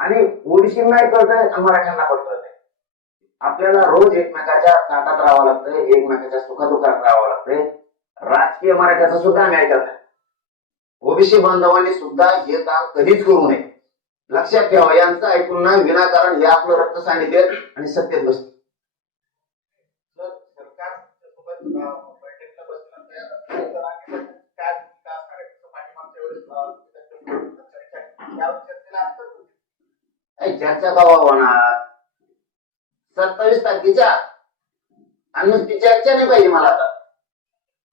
आणि ओबीसी नाही कळतंय मराठ्यांना पण कळतंय. आपल्याला रोज एकमेकाच्या ताटात राहावं लागतंय एकमेकाच्या सुखादुखात राहावं लागतंय. राजकीय मराठ्याचं सुद्धा आम्ही ऐकत नाही. ओबीसी बांधवांनी सुद्धा हे काम कधीच करू नये. लक्षात ठेवा यांचं ऐकून ना विनाकारण हे आपलं रक्त सांगितले आणि सत्तेत बसते सरकार चर्चा का होणार. सत्तावीस तारखेच्या आणि नुसती चर्चा नाही पाहिजे मला आता.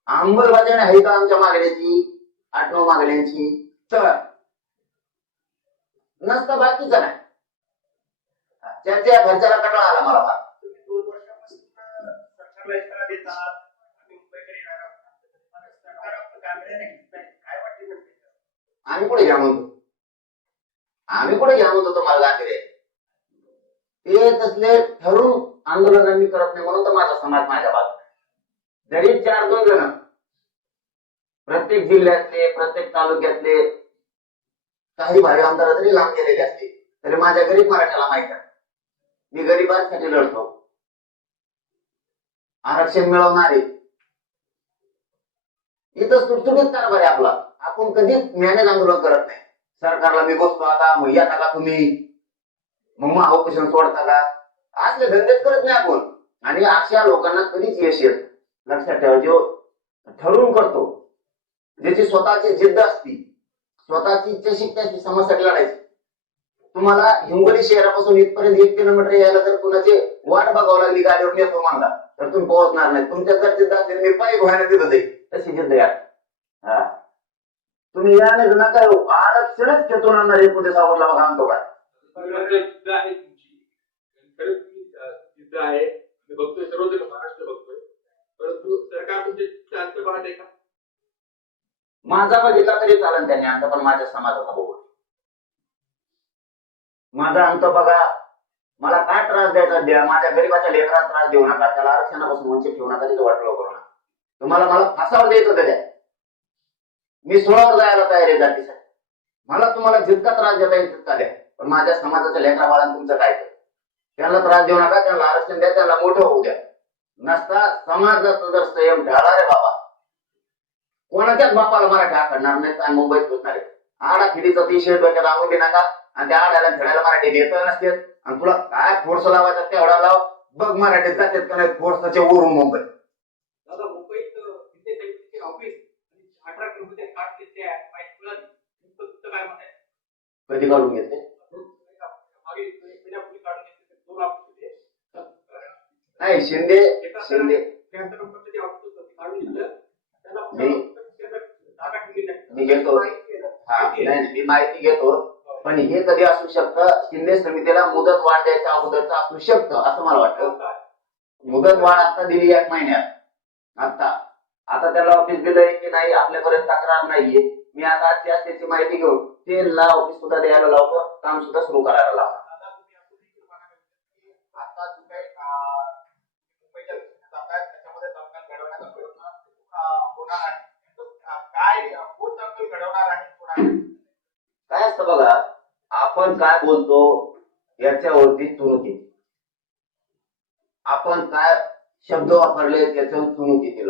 अंमलबजावणी आहे का आमच्या मागण्याची? आठ नऊ मागण्यांची. तर नसतं बाकीचं नाही. चर्चा खर्चाला कंटाळा आला मला फार. आम्ही कुठे घ्या म्हणतो आम्ही कुठे घ्या म्हणतो तुम्हाला गांधीरे ते तसले ठरून आंदोलन मी करत नाही म्हणून तर माझा समाज माझ्या बाजूला जरी चार दोन जण प्रत्येक जिल्ह्यातले प्रत्येक तालुक्यातले काही भावी आमदार जरी लांब गेलेले असते. तरी माझ्या गरीब मराठ्याला माहीत आहे. मी गरिबांसाठी लढतो. आरक्षण मिळवणारे. इथं सुटसुटीत कारभार आहे आपला. आपण कधीच मॅनेज आंदोलन करत नाही. सरकारला मी बसतो आता मग या का तुम्ही. मग मग ऑपरेशन सोडता का असले धंदेच करत नाही आपण. आणि अशा लोकांना कधीच यश येत लक्षात ठेवा जो ठरवून करतो ज्याची स्वतःची जिद्द असती स्वतःची इच्छाशक्ती समस्यासाठी लढायची. तुम्हाला हिंगोली शहरापासून इथपर्यंत एक किलोमीटर यायला जर कुणाची वाट बघावं लागली गाडीवर नेतो म्हणला तर तुम्ही पोहोचणार नाही. तुमच्या जर जिद्द असेल मी पाय व्हायला तिथं जाईल. तशी जिद्द या. हा. तुम्ही या नाही नका आरक्षणच खेचून आणणार आहे पुढे सावरला बघा आणतो काय? जिद्द आहे तुमची. खरंच तुम्ही अं, जिद्द आहे. मी बघतोय महाराष्ट्र बघतोय. परंतु सरकार तुमचे शांत पाहत आहे का? माझा बघितला तरी चालेल त्यांनी अंत पण माझ्या समाजाचा बघू. माझा अंत बघा. मला काय त्रास द्यायचा द्या माझ्या गरीबाच्या लेकराला त्रास देऊ नका. त्याला आरक्षणापासून वंचित ठेवू नका. त्याची वाटलं करू नका. तुम्हाला मला फासावर द्यायचं तर द्या मी सोळावर जायला तयार आहे जातीसाठी. मला तुम्हाला जितका त्रास देता येईल तितका द्या. पण माझ्या समाजाच्या लेकरा बाळांना तुमचं काय त्यांना त्रास देऊ नका त्यांना आरक्षण द्या त्यांना मोठं होऊ द्या. नसता समाजाचा जर संयम ढाळा रे बाबा. कोणाच्याच बापाला मराठी आखडणार नाही आणि मुंबईत घुसणार आडा खिडीचा ती शेड डोक्यात दे नका. आणि त्या आड्याला खेळायला मराठी देत नसते. आणि तुला काय फोर्स लावायचा तेवढा लाव. बघ मराठीत जातात का नाही फोर्सच्या वरून मुंबई दादा मुंबईत अं, विजय समितीचे ऑफिस आणि अठरा किलोमीटर काढले ते आहे माहिती मिळाली तुमचं तुमचं काय मत आहे कधी काढून घेते? नाही शिंदे शिंदे. मी- घेतो. हा नाही मी माहिती घेतो. पण हे कधी असू शकतं? शिंदे समितीला मुदत वाढ द्यायच्या अगोदरच असू शकतं असं मला वाटतं. मुदत वाढ आता दिली एक महिन्यात. आता. आता त्याला ऑफिस दिलंय की नाही आपल्यापर्यंत तक्रार नाहीये. मी आता आजची आज त्याची माहिती घेऊन ते ला ऑफिस सुद्धा द्यायला लावतो. काम सुद्धा सुरू करायला लावतो. काय असतं बघा आपण काय बोलतो याच्यावरती येते. आपण काय शब्द वापरले त्याच्यावर चुनूक येतील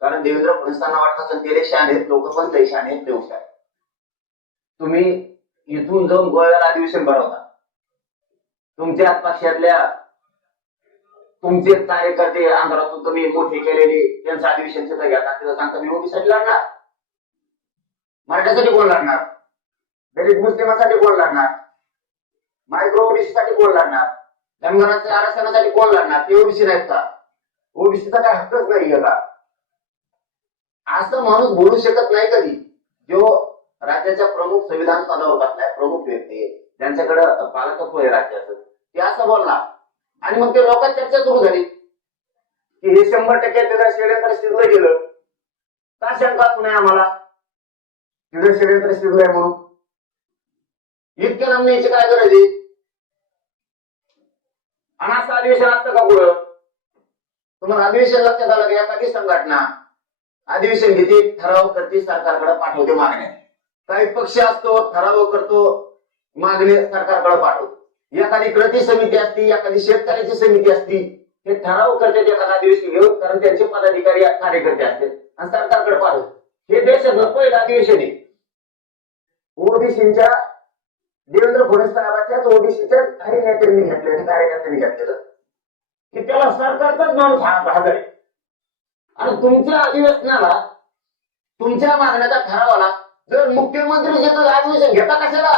कारण देवेंद्र फडणवीसांना वाटत असेल ते शान आहेत लोक पण ते शान आहेत देऊ आहेत. तुम्ही इथून जाऊन गोव्याला अधिवेशन भरवता. तुमच्या पक्षातल्या तुमचे कार्यकर्ते आंध्रातून तुम्ही मोठी केलेली त्यांचं अधिवेशन तिथं घेतात तिथं सांगता मी ओबीसाठी लढणार. मराठ्यासाठी कोण लढणार? दलित मुस्लिमासाठी कोण लढणार? मायक्रो ओबीसी साठी कोण लढणार? धनगरांच्या आरक्षणासाठी कोण लढणार? ते ओबीसी नाहीत का? ओबीसीचा काय हक्कच नाही का? असं माणूस बोलू शकत नाही कधी. जो राज्याच्या प्रमुख संविधान पदावर बसलाय प्रमुख व्यक्ती ज्यांच्याकडे पालकत्व आहे राज्याचं ते असं बोलला आणि मग ते लोकांत चर्चा सुरू झाली. की हे शंभर टक्के त्याचा षडयंत्र शिजलं गेलं. का शंका नाही आम्हाला? तिथं षडयंत्र शिजलंय म्हणून. इतक्या लांब याची काय गरज आहे? आणि असं अधिवेशन असतं का पुढं? तुम्हाला अधिवेशन लक्षात आलं की? एखादी संघटना अधिवेशन घेते ठराव करते सरकारकडे पाठवते मागण्या. काही पक्ष असतो ठराव करतो मागणी सरकारकडे पाठवतो. एखादी कृती समिती असती एखादी शेतकऱ्याची समिती असती हे ठराव करतात एखादा अधिवेशन घेऊन कारण त्यांचे पदाधिकारी कार्यकर्ते असतात आणि सरकारकडे पाठवतो. हे देशातलं पहिलं अधिवेशन आहे. ओबीसीच्या देवेंद्र फडणवीस साहेबांच्याच ओबीसीच्या काही नेत्यांनी घेतलेलं कार्यकर्त्यांनी घेतलेलं. की त्याला सरकारचाच माणूस हा भाग आहे आणि तुमच्या अधिवेशनाला तुमच्या मागण्याचा ठरावाला जर मुख्यमंत्री जे अधिवेशन घेता कशाला?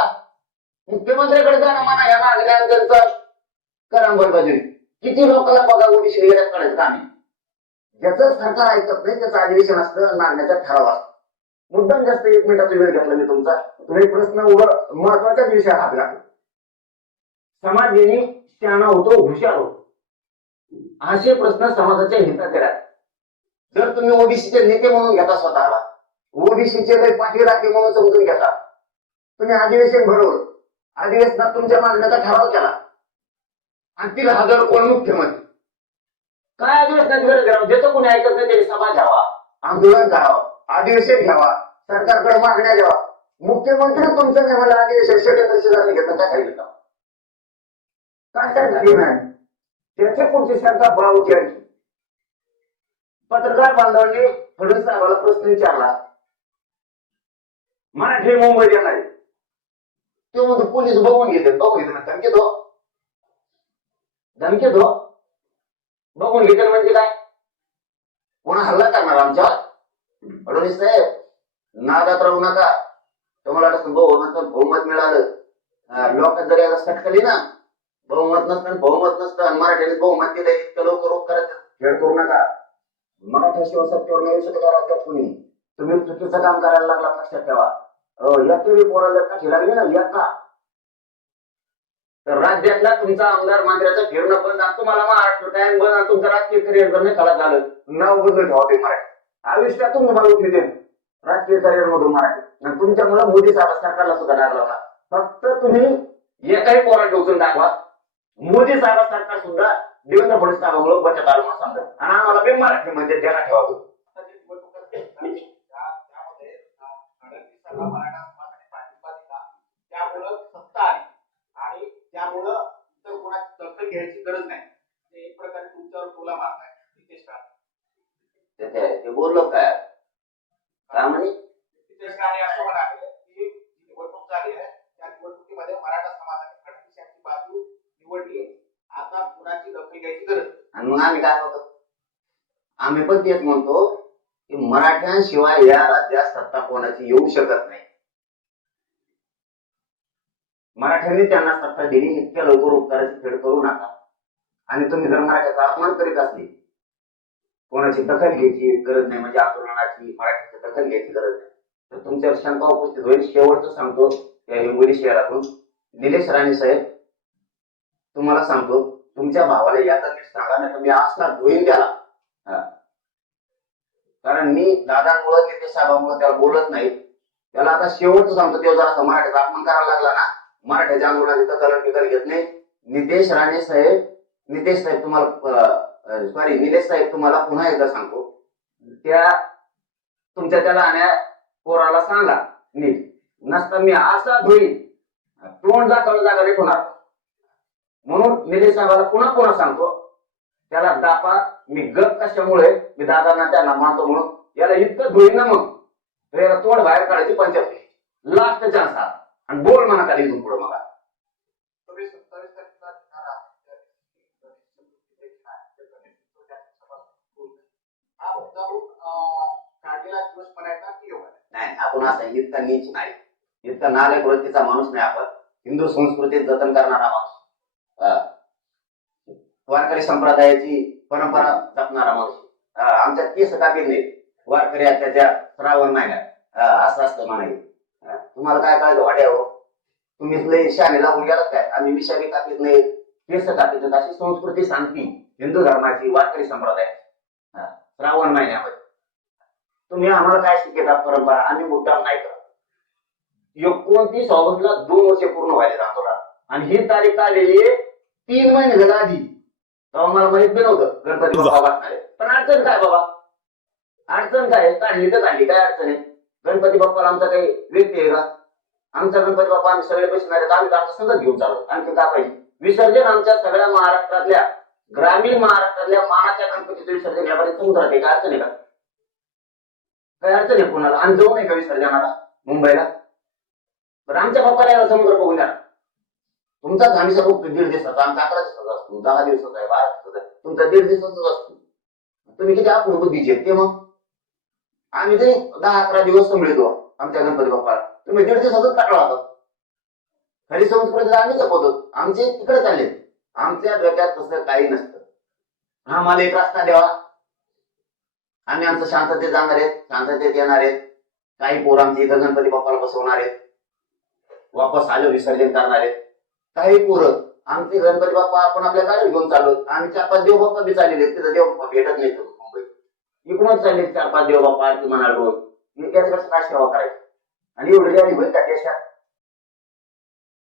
मुख्यमंत्र्याकडे जाणं म्हणा या मागण्या त्यांचं करा अंमलबजावणी. किती लोकांना बघा ओबीसी करायचं काम आहे. ज्याचं सरकार ऐकत नाही त्याचं अधिवेशन असतं मागण्याचा ठराव असतो. मुद्दाम जास्त एक मिनिटाचा वेळ घेतला मी तुमचा. तुम्ही प्रश्न उभं महत्वाच्याच विषयात हात घातला समाज यांनी शहाणा होतो हुशार होतो. असे प्रश्न समाजाच्या हिताचे राहतात जर तुम्ही ओबीसीचे नेते म्हणून घेता स्वतःला ओबीसीचे लय पाठी राखे म्हणून समजून घेता तुम्ही अधिवेशन भरवलं अधिवेशनात तुमच्या मागण्याचा ठराव केला. आणि तिला हजार कोण मुख्यमंत्री? काय अधिवेशनाची गरज करावं? ज्याचं कोणी ऐकत नाही त्याची सभा घ्यावा. आंदोलन करावं अधिवेशन घ्यावा सरकारकडे मागण्या घ्यावा. मुख्यमंत्री तुमचं नाही मला अधिवेशन षडयंत्र शेजारी घेतं काय घेता काय काय नाही त्याच्या पुढची शंका बळावची आणखी पत्रकार बांधवांनी फडणवीस साहेबाला प्रश्न विचारला. मराठी मुंबईत येणार आहे. ते म्हणतो पोलीस बघून घेते बघून घेते ना धमकी दो धमकी दो बघून घेते म्हणजे काय? कोणा हल्ला करणार आमच्यावर? फडणवीस साहेब नादात राहू नका. तुम्हाला वाटतं बहुमत बहुमत मिळालं. लोक लोकात जरी आता सटकली ना बहुमत नसतं बहुमत नसतं आणि मराठीने बहुमत दिलं इतकं लवकर करायचं खेळ करू नका. मराठा शिवसत्तेवर नाही येऊ राज्यात कुणी. तुम्ही चुकीचं काम करायला लागला लक्षात ठेवा. अहो, या पोराला जर काठी लागली ना या का तर राज्यातला तुमचा आमदार मंत्र्याचं फिरणं बंद तुम्हाला मग महाराष्ट्र काय बंद तुमचं राजकीय करिअर करणं नाही झालं. नाव बदलून ठेवा ते मराठी. आयुष्यातून तुम्हाला उठली दे राजकीय करिअर मधून मराठी. तुमच्यामुळे मोदी साहेब सरकारला सुद्धा डाग लावला. फक्त तुम्ही एकाही पोरात डोसून दाखवा. मोदी साहेब सरकार सुद्धा देवेंद्र फडणवीस साहेबांमुळे बचत आलं म्हणून सांगतात आणि आम्हाला बे मराठी म्हणजे त्याला ठेवा तुम्ही. आता दिला त्यामुळं सत्ता आली आणि त्यामुळं इतर कोणाची दखल घ्यायची गरज नाही एक प्रकारे तुमच्यावर टोला मारताय नितेश राणे ते- बोललो काय? काय म्हणे नितेश राणे असं म्हणाले की जी निवडणूक झाली आहे त्या निवडणुकीमध्ये मराठा समाजाने फडणवीस यांची बाजू निवडली आता कुणाची दखल घ्यायची गरज आणि मग आम्ही काय म्हणतो आम्ही पण तेच म्हणतो की मराठ्यांशिवाय या राज्यात सत्ता कोणाची येऊ शकत नाही. मराठ्यांनी त्यांना सत्ता दिली इतक्या लवकर उपकाराची फेड करू नका. आणि तुम्ही जर मराठ्याचा अपमान करीत असली कोणाची दखल घ्यायची गरज नाही म्हणजे आंदोलनाची मराठ्याची दखल घ्यायची गरज नाही. तर तुमच्यावर शंका उपस्थित होईल. शेवटचं सांगतो या हिंगोली शहरातून निलेश राणे साहेब तुम्हाला सांगतो तुमच्या भावाला याचा नीट सांगा ना तर असणार धुईन त्याला कारण मी दादांमुळे नितेश साहेबांमुळे त्याला बोलत नाही. त्याला आता शेवटचं सांगतो तेव्हा जरा मराठ्याचा अपमान करायला लागला ना मराठ्याच्या आंदोलनात दखल कलर बिकल घेत नाही. नितेश राणे साहेब नितेश साहेब तुम्हाला सॉरी निलेश साहेब तुम्हाला पुन्हा एकदा सांगतो. त्या तुमच्या त्याला आणि पोराला सांगा नीट. नसता मी असा धुईन. तोंड दाखवलं जागा नीट होणार म्हणून निलेश साहेबाला पुन्हा पुन्हा सांगतो त्याला दापा मी गप कशामुळे? मी दादांना त्यांना मानतो म्हणून. याला इतकं धुईन ना मग. याला तोड बाहेर काढायची पंचायत लास्ट चान्स हा. आणि बोल म्हणा खाली इथून पुढे मला नाही आपण असा इतका नीच नाही. इतका नालायक वृत्तीचा माणूस नाही आपण. हिंदू संस्कृतीत जतन करणारा माणूस. वारकरी संप्रदायाची परंपरा जपणारा माणूस. आमच्या केस कापीत वारकरी त्याच्या श्रावण महिन्यात. असं असतं म्हणाले तुम्हाला काय कळलं वाट्या हो तुम्ही लय शाने लागून गेलात काय? आम्ही विषारी कापीत नाही केस कापीत अशी संस्कृती सांगती हिंदू धर्माची वारकरी संप्रदाय. श्रावण महिन्यामध्ये. तुम्ही आम्हाला काय शिकता परंपरा? आम्ही मुद्दाम नाही करत. एकोणतीस ऑगस्टला दोन वर्ष पूर्ण व्हायचे आंदोलन आणि ही तारीख आलेली आहे तीन महिने झाला आधी. तेव्हा मला माहीत बी नव्हतं गणपती बाप्पा बसणार आहे. पण अडचण काय बाबा? अडचण काय काढली तर काढली काय अडचण आहे? गणपती बाप्पाला आमचा काही व्यक्ती आहे का? आमचा गणपती बाप्पा आम्ही सगळे बसणार आहेत आम्ही आमचा संघ घेऊन चालू. आणखी काय पाहिजे? विसर्जन आमच्या सगळ्या महाराष्ट्रातल्या ग्रामीण महाराष्ट्रातल्या मानाच्या गणपतीचं विसर्जन यामध्ये समुद्रात आहे. काय अडचण आहे का? काय अडचण आहे कोणाला? आणि जाऊ नये का विसर्जनाला? मुंबईला? पण आमच्या बाप्पाला समुद्र बघून द्या तुमचाच आम्ही सर्व दीड दिवसाचा आमचा अकरा दिवसाचा असतो. दहा दिवसाचा आहे बारा दिवसाचा आहे. तुमचा दीड दिवसाचाच असतो. तुम्ही किती आपण ते मग. आम्ही ते दहा अकरा दिवस मिळतो आमच्या गणपती बाप्पाला. तुम्ही दीड दिवसाचाच टाकला होता खरी संस्कृती आम्ही जपवतो आमचे तिकडे चालले. आमच्या डोक्यात तसं काही नसतं. आम्हाला एक रस्ता द्यावा. आम्ही आमचं शांततेत जाणार आहेत शांततेत येणार आहेत. काही पोर आमच्या इथं गणपती बाप्पाला बसवणार आहेत. वापस आलं विसर्जन करणार आहेत. काही पोरं आमचे गणपती बाप्पा आपण आपल्या गाडीत घेऊन चाललो आम्ही चार पाच देव बाप्पा बी चाललेले तिथं देव बाप्पा भेटत नाही तिथं मुंबईत. इकडूनच चालले चार पाच देव बाप्पा आरती म्हणाल रोज कसं काय सेवा करायची? आणि एवढी गाडी होईल का देशात?